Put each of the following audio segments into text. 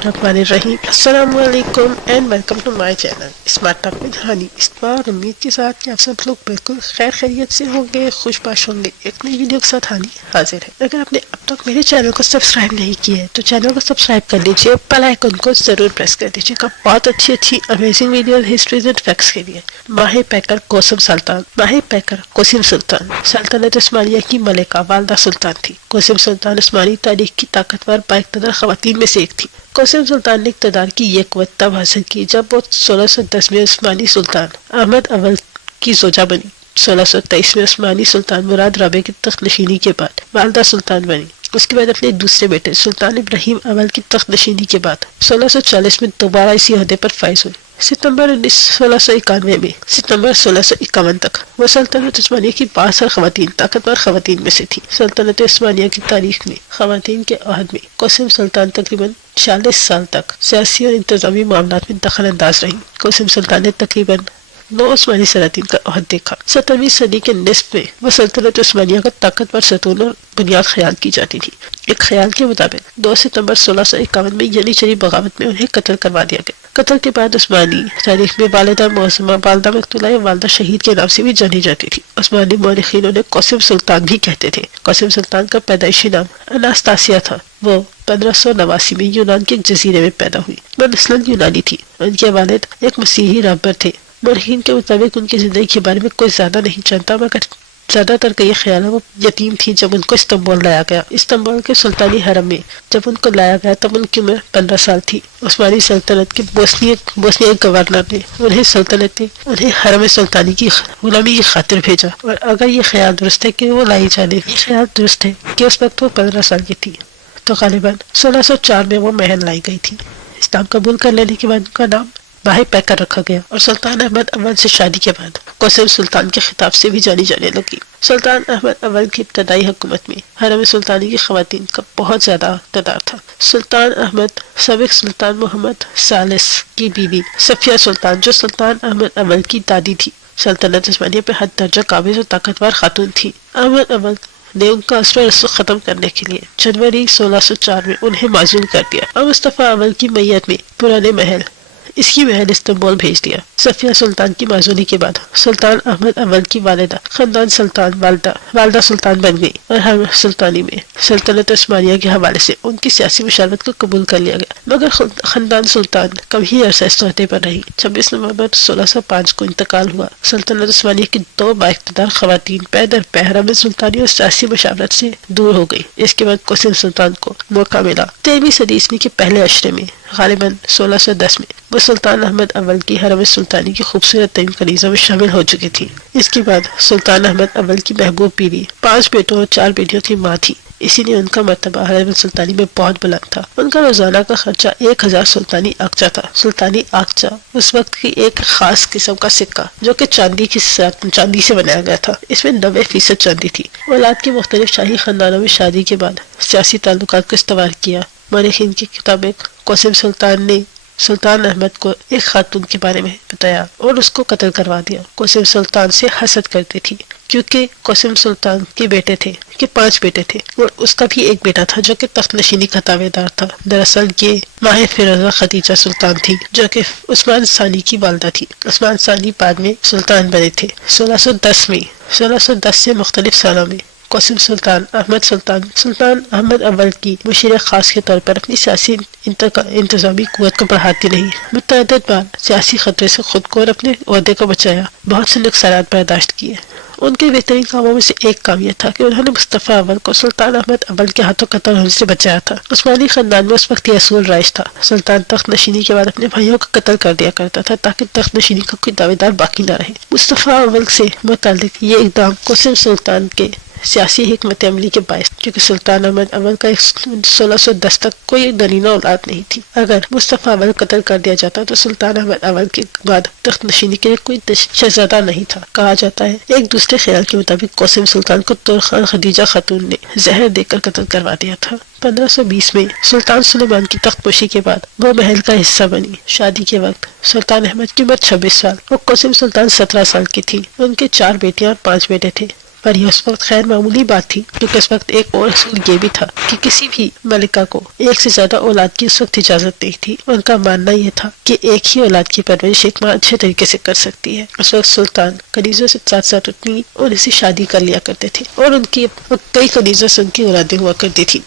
बिस्मिल्लाहिर्रहमानिर्रहीम। अस्सलाम वालेकुम and welcome to my channel smart talk with Honey. इस बार उम्मीद के साथ कि आप सब लोग बिल्कुल खैर खैरियत से होंगे, खुशबाश होंगे। एक नई वीडियो के साथ हनी हाजिर है। अगर आपने अब तक मेरे चैनल को सब्सक्राइब नहीं किया है तो चैनल को सब्सक्राइब कर लीजिए, बेल आइकन को जरूर प्रेस कर दीजिएगा बहुत अच्छी amazing video histories and facts के लिए। माहे पैकर कोसम सुल्तान। माहे पैकर कोसिम सुल्तान सल्तनत उस्मानिया की मलिका वालदा सुल्तान थी। कोसिम सुल्तान उस्मानी तारीख की ताकतवर बाइक़्तिदार खवातीन में से एक थी। कोसिम सुल्तान ने इक़्तिदार की ये क़ुव्वत तब हासिल की जब वो 1610 में उस्मानी सुल्तान अहमद अव्वल की ज़ोजा बनी। 1623 में उस्मानी सुल्तान मुराद राबे की तख्त नशीनी के बाद वालदा सुल्तान बनी। उसके बाद अपने दूसरे बेटे सुल्तान इब्राहिम अव्वल की तख्त नशीनी के बाद 1640 में दोबारा इसी ओहदे पर फाइज हुई। सितंबर 1691 में सितंबर 1651 तक वो सल्तनत उस्मानिया की 62 खवातीन ताकतवर खवातीन में से थी। सल्तनत उस्मानिया की तारीख में खवातीन के अहद में कोसिम सुल्तान तकरीबन 40 साल तक सियासी और इंतजामी मामलात में दखल अंदाज रही। कोसिम सुल्तान ने तकरीबन 9 उस्मानी सलातीन का अहद देखा। 17वीं सदी के निस्फ में वह सल्तनत उस्मानिया का ताकतवर सतून और बुनियाद ख्याल की जाती थी। एक ख्याल के मुताबिक 2 सितंबर 1651 में यनीचरी बगावत में उन्हें कत्ल करवा दिया गया। कत्ल के बाद उस्मानी तारीख में वालिदा मौसमा वालदा मकतूला या वालदा शहीद के नाम से भी जानी जाती थी। उस्मानी मौरखीन उन्हें कोसिम सुल्तान भी कहते थे। कोसिम सुल्तान का पैदाइशी नाम अनास्तासिया था। वो 1589 में यूनान के एक जजीरे में पैदा हुई। वह नस्लन यूनानी थी। उनके वालिद एक मसीही राहबर थे। मौरखीन के मुताबिक उनकी जिंदगी के बारे में कोई ज्यादा नहीं जानता, मगर ज्यादातर का ये ख्याल है वो यतीम थी जब उनको इस्तांबुल लाया गया। इस्तांबुल के सुल्तानी हरम में जब उनको लाया गया तब उनकी उम्र 15 साल थी। उस्मानी सल्तनत के बोस्निया गवर्नर ने उन्हें हरम सुल्तानी की गुलामी की खातिर भेजा। और अगर ये ख्याल दुरुस्त है कि वो लाई जाने, ये ख्याल दुरुस्त है कि उस वक्त वो 15 साल की थी, तो गालिबन 1604 में वो महल लाई गई थी। इस्लाम कबूल कर लेने के बाद उनका नाम माहे पैकर रखा गया और सुल्तान अहमद अव्वल से शादी के बाद कोसिम सुल्तान के खिताब से भी जानी जाने लगी। सुल्तान अहमद अव्वल की इब्तदाई हुकूमत में हरम सुल्तानी की खवातीन का बहुत ज्यादा इक़्तिदार था। सुल्तान अहमद सबक सुल्तान मोहम्मद सालिस की बीवी सफिया सुल्तान, जो सुल्तान अहमद अव्वल की दादी थी, सल्तनत उस्मानिया पे हद दर्जा काबिज और ताकतवर खातून थी। अहमद अव्वल ने उनका असर रसूख खत्म करने के लिए जनवरी 1604 में उन्हें माजूल कर दिया और मुस्तफ़ा अव्वल की मैयत में पुराने महल इस्तांबुल भेज दिया। सफिया सुल्तान की माजूली के बाद सुल्तान अहमद अव्वल की वालिदा खानदान सुल्तान वालदा सुल्तान बन गई और हर सुल्तानी में सल्तनत उस्मानिया के हवाले से उनकी सियासी मुशावरत को कबूल कर लिया गया। मगर खानदान सुल्तान कम ही अरसा इस ओहदे पर रही। 26 नवंबर 1605 को इंतकाल हुआ। सल्तनत उस्मानिया की 2 बाइक़्तिदार खवातीन पै दर पै हरम सुल्तानी और सियासी मुशावरत से दूर हो गई। इसके बाद कोसिम सुल्तान को मौका मिला। 13वीं सदी ईस्वी के पहले अशरे में गालिबन 1610 में वो सुल्तान अहमद अव्वल की हरम सुल्तानी की खूबसूरत तरीन कनीज़ों में शामिल हो चुकी थी। इसके बाद सुल्तान अहमद अव्वल की महबूब बीवी 5 बेटों और 4 बेटियों की माँ थी, इसीलिए उनका मर्तबा हरम सुल्तानी में बहुत बुलंद था। उनका रोजाना का खर्चा 1000 सुल्तानी आकचा था। सुल्तानी आकचा उस वक्त की एक खास किस्म का सिक्का जो कि चांदी से बनाया गया था। इसमें 90% चांदी थी। औलाद के मुख्तलिफ शाही खानदानों में शादी के बाद सियासी ताल्लुकात को इस्तवार किया। मौरखीन की किताबें कोसिम सुल्तान ने सुल्तान अहमद को एक खातून के बारे में बताया और उसको कत्ल करवा दिया। कोसिम सुल्तान से हसद करती थी क्योंकि कोसिम सुल्तान के 5 बेटे थे और उसका भी एक बेटा था जो कि तख्त नशीनी का दावेदार था। दरअसल ये माहे फिरोजा खदीजा सुल्तान थी जो कि उस्मान सानी की वालदा थी। उस्मान सानी बाद में सुल्तान बने थे। 1610 से मुख्तलिफ सालों में कोसिम सुल्तान अहमद अव्वल की मुशीर खास के तौर पर अपनी सियासी इंतजामी कुव्वत को बढ़ाती रही। मुतअद्दिद बार सियासी खतरे से खुद को और अपने ओहदे को बचाया। बहुत से नुकसानात बर्दाश्त किए। उनके बेहतरीन कामों में से एक काम यह था कि उन्होंने मुस्तफ़ा अव्वल को सुल्तान अहमद अव्वल के हाथों कत्ल होने से बचाया था। उस्मानी खानदान में उस वक्त यह असूल राइज था, सुल्तान तख्त नशीनी के बाद अपने भाइयों का कत्ल कर दिया करता था ताकि तख्त नशीनी का कोई दावेदार बाकी न रहे। मुस्तफ़ा अव्वल से मुताल्लिक ये इक़दाम कोसिम सुल्तान के सियासी हिकमत अमली के बायस, क्योंकि सुल्तान अहमद अव्वल का 1610 तक कोई दरीना औलाद नहीं थी। अगर मुस्तफ़ा अव्वल कत्ल कर दिया जाता तो सुल्तान अहमद अव्वल के बाद तख्त नशीनी के लिए कोई शहजादा नहीं था। कहा जाता है एक दूसरे ख्याल के मुताबिक कोसिम सुल्तान को तुर्खान खदीजा खातून ने जहर देकर कत्ल करवा दिया था। 1520 में सुल्तान सुलेमान की तख्तपोशी के बाद वो महल का हिस्सा बनी। शादी के वक्त सुल्तान अहमद की उम्र 26 साल और कोसिम सुल्तान 17 साल की थी। उनके 4 बेटियां और 5 बेटे थे। पर यह उस वक्त खैर मामूली बात थी, क्योंकि उस वक्त एक और असूल ये भी था कि किसी भी मलिका को एक से ज्यादा औलाद की उस वक्त इजाजत नहीं थी। उनका मानना यह था कि एक ही औलाद की परवरिश एक माँ अच्छे तरीके से कर सकती है। उस वक्त सुल्तान खदीजा से साथ साथ अपनी और इसी शादी कर लिया करते थे और उनकी कई खदीजा से उनकी औलादें हुआ करती थी।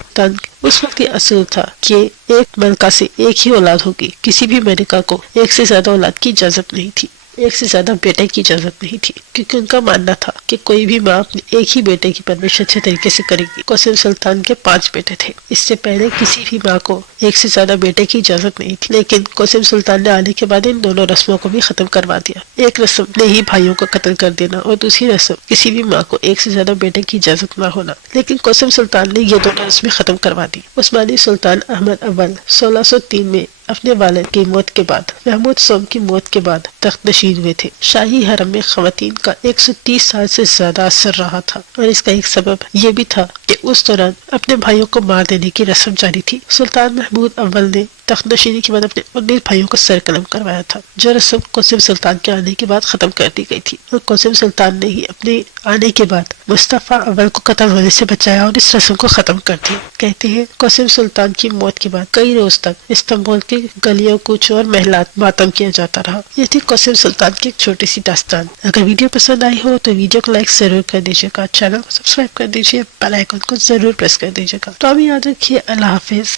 उस वक्त ये असूल था कि एक मलिका से एक ही औलाद होगी। किसी भी मलिका को एक से ज्यादा औलाद की इजाजत नहीं थी, एक से ज्यादा बेटे की इजाजत नहीं थी, क्योंकि उनका मानना था कि कोई भी माँ अपने एक ही बेटे की परवरिश अच्छे तरीके से करेगी। कासिम सुल्तान के 5 बेटे थे। इससे पहले किसी भी माँ को एक से ज्यादा बेटे की इजाजत नहीं थी, लेकिन कासिम सुल्तान ने आने के बाद इन दोनों रस्मों को भी खत्म करवा दिया। एक रस्म ने ही भाइयों को कत्ल कर देना और दूसरी रस्म किसी भी माँ को एक से ज्यादा बेटे की इजाजत न होना। लेकिन कासिम सुल्तान ने ये दोनों रस्में खत्म करवा दी। उस्मानी सुल्तान अहमद अव्वल 1603 में अपने वालिद की मौत के बाद, महमूद सोम की मौत के बाद तख्त नशीन हुए थे। शाही हरम में खवातीन का 130 साल से ज्यादा असर रहा था और इसका एक सबब यह भी था कि उस दौरान अपने भाइयों को मार देने की रस्म जारी थी। सुल्तान महमूद अव्वल ने तख्त नशीनी के बाद अपने 19 भाइयों को सर कलम करवाया था, जो रस्म कासिम सुल्तान के आने के बाद खत्म कर दी गई थी। और कासिम सुल्तान ने ही अपने आने के बाद मुस्तफा अव्वल को कत्ल होने से बचाया और इस रस्म को खत्म कर दिया। कहते हैं कासिम सुल्तान की मौत के बाद कई रोज तक इस्तांबुल के गलियों कूचों और महलात मातम किया जाता रहा। ये थी कासिम सुल्तान की एक छोटी सी दास्तान। अगर वीडियो पसंद आई हो तो वीडियो को लाइक जरूर कर दीजिएगा, चैनल को सब्सक्राइब कर दीजिए, बेल आइकन को जरूर प्रेस कर दीजिएगा। तो अभी याद रखिए, अल्लाह हाफिज।